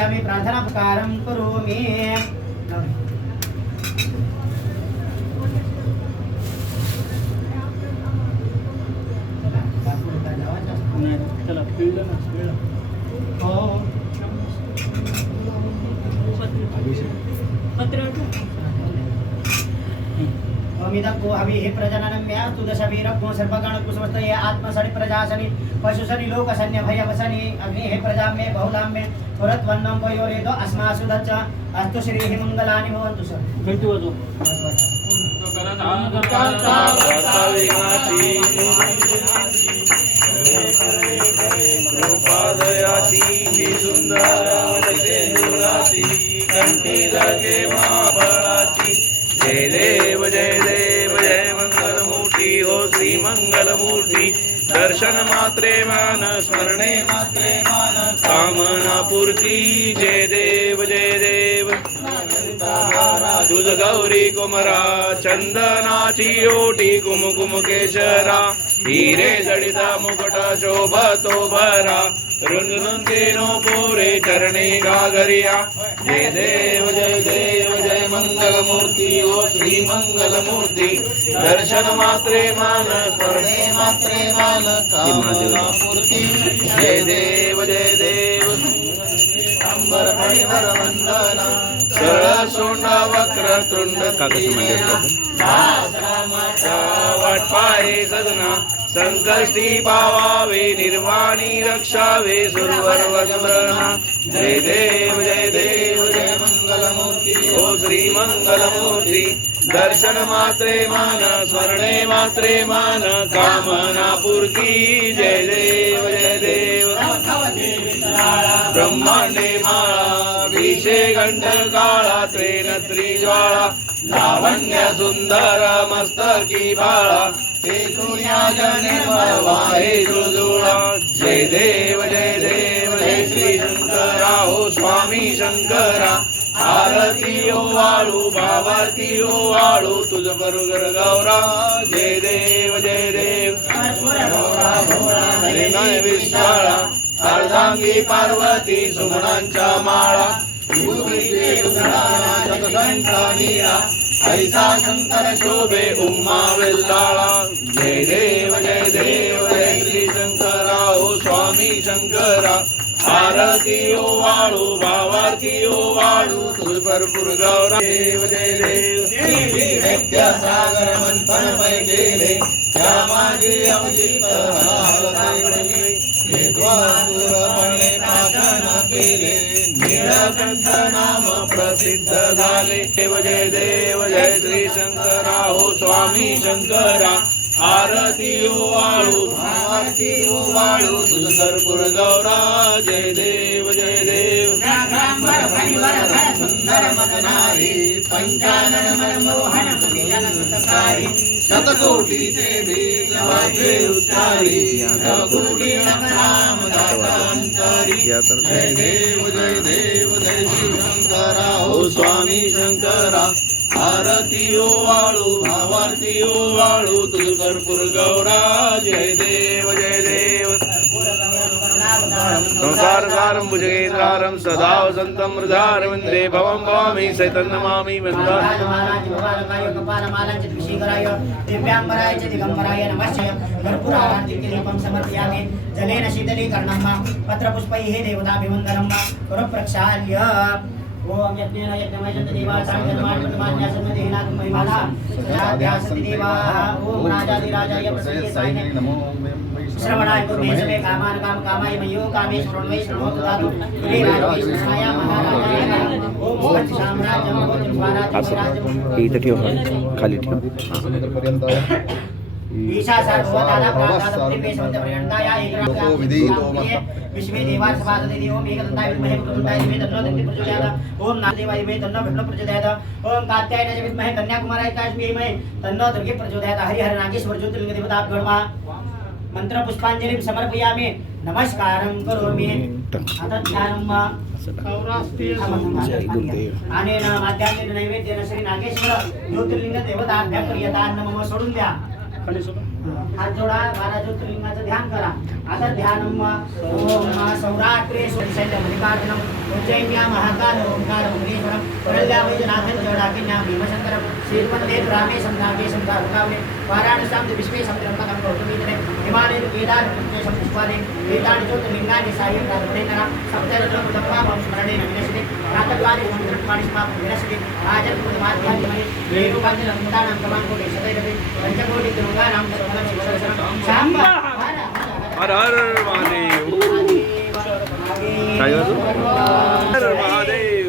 समर्पयामि प्रार्थना पुकारं करोमि चला पिळलं ना पिळलं हो अमिदको अभि हे प्रजननम्या तुदशवीरभ्यो सर्वगणकुसमस्त ये आत्मसनि प्रजासनि पशुसनि लोकसन्य भयवसनि अग्नि हे प्रजाम्ये बहुलाम्ये पुरत्वन्नं पयोरेदो अस्मासु दच्च अस्तु श्रीः मंगलानि भवन्तु सर घंटी वाजव पादयाची सुंदर कंठी लगे महाबळाची जय देव जय देव जय मंगलमूर्ती हो श्री मंगलमूर्ती दर्शन मात्रे मान स्मरणे मात्रे मान कामना पूर्ती जय देव जय देव तुझ गौरी कुमरा चंदनाची ओटी कुमकुम केशरा हिरे जडिता मुकुट शोभतो भरा रुंदुंतेनो पोरे चरणे गागरिया जय देव जय देव जय मंगलमूर्ती ओ श्री मंगलमूर्ती दर्शन मात्रे मान स्मरणे मात्रे मान कामना पूर्ती जय देव जय देव अंबर परिवर वंदना सरळ सोंडा वक्र तुंड वाट पाहे सदना संकष्टी पावावे निर्वाणी रक्षावे सुरवर वंदना जय देव जय देव जय मंगलमूर्ती ओ श्री मंगलमूर्ती दर्शन मात्रे मान स्मरणे मात्रे मान कामना पूर्ती जय देव जय देव ब्रह्मांडे माळा विषे घंट काळा त्रेन त्रिज्वाळा लावण्य सुंदर मस्तकी बाळा हे दुनिया जने वाहे जुळजुळा जय देव जय देव जय श्री शंकरा हो स्वामी शंकरा आरती ओ वाळू भावाती ओ वाळू तुझ बरोबर गौरा जय देव जय देव विश्वाळा अर्धांगी पार्वती सुमनांच्या माळा ऐसा शंकर शोभे उम्मा वेल्लाळा जय देव जय देव जय श्री शंकरा ओ स्वामी शंकरा आरती ओ वाळू भावारती ओ वाळू तुझ भरपूर गौरा देव जय देव सागर मंथन पै गेले त्या माझे अवचित केले नीलकंठ नाम प्रसिद्ध झाले देव जय देव जय श्री शंकरा हो स्वामी शंकरा आरती ओ वाळू आरती ओ वाळू तुझ कर्पूर गौरा जय देव जय देव सुंदर मदनारी पंचानन मनमोहन सुतकारी शतकोटीचे बीज वाजे उच्चारी रघुकुटी राम दासांतरी जय देव जय देव जय श्री शंकरा हो स्वामी शंकरा आरती ओ वाळू भावारती ओ वाळू तुझ कर्पूर गौरा जय देव जय देव संसारसारं भुजगेन्द्रारं सदा वसन्तं हृदयारविन्दे भवं भवामि सहितं नमामि समर्पयामि जलेन शीतलीकरणं पत्रपुष्पैः देवताभिवन्दनं प्रक्षाल्य ओम यज्ञेन यज्ञमयजन्त देवासां जन्मान्यसन्मदेनागं महिमाला सदाभ्यासति देवाः ओम राजाधिराजाय प्रसन्नताय नमो श्रवणाय कुर्मे समे कामान काम कामाय मयो कामेश्वरं वै श्रवो ददातु हे राजविष्णाय महाराजाय ओम भक्त साम्राज्यं भोजं स्वराज्यं इथं ठेव खाली ठेव ईशा सर्वदाना प्रादादपति पेशवन्तपर्यन्ताया एकराज्या विश्वे देवाः सभासदे देवो मेघदन्ताय विद्महे वक्रतुण्डाय धीमहि तन्नो दन्ति प्रचोदयात् ओम नादेवाय धीमहि तन्नो विष्णु प्रचोदयात् ओम कात्यायनाय विद्महे कन्याकुमाराय धीमहि तन्नो दुर्गे प्रचोदयात् हरिहर नागेश्वर ज्योतिर्लिंग देवताभ्यो नमः मंत्र पुष्पांजलिं समर्पयामि नमस्कारं करोमि अथ ध्यानं अनेन माध्यामेन नैवेद्येन श्री नागेश्वर ज्योतिर्लिंग देवताभ्यः प्रियतान् नमः सोडून द्या हात जोडा 12 ज्योतिर्लिंगाचं ध्यान करा आता ध्यान ओम सौराष्ट्रे मल्लिकार्जुनम उज्जैन्या महाकाल ओंकार मुनीश्वरम परल्या वैद्यनाथन जडाकिन्या भीमशंकरम श्रीमंदे रामे संधागे संधारुकावले वाराणस्यां विश्वे समुद्रमकं गौतमीतरे हिमालय केदार पुण्यशं पुष्पाले वेदानि ज्योतिर्लिंगानि सायं कालपरेणा सप्तरत्नमुदप्पामं स्मरणेन विनश्यते प्रातःकाले मन्त्रपाणि समापं विनश्यते आजन्ममाध्यात्मने वेणुकान्तिनन्दानां कमाङ्कोटे सदैरवे पंचकोटिगङ्गानां सर्वं शिवशरणं शाम्बा हर हर महादेव काय होतं? हर हर महादेव.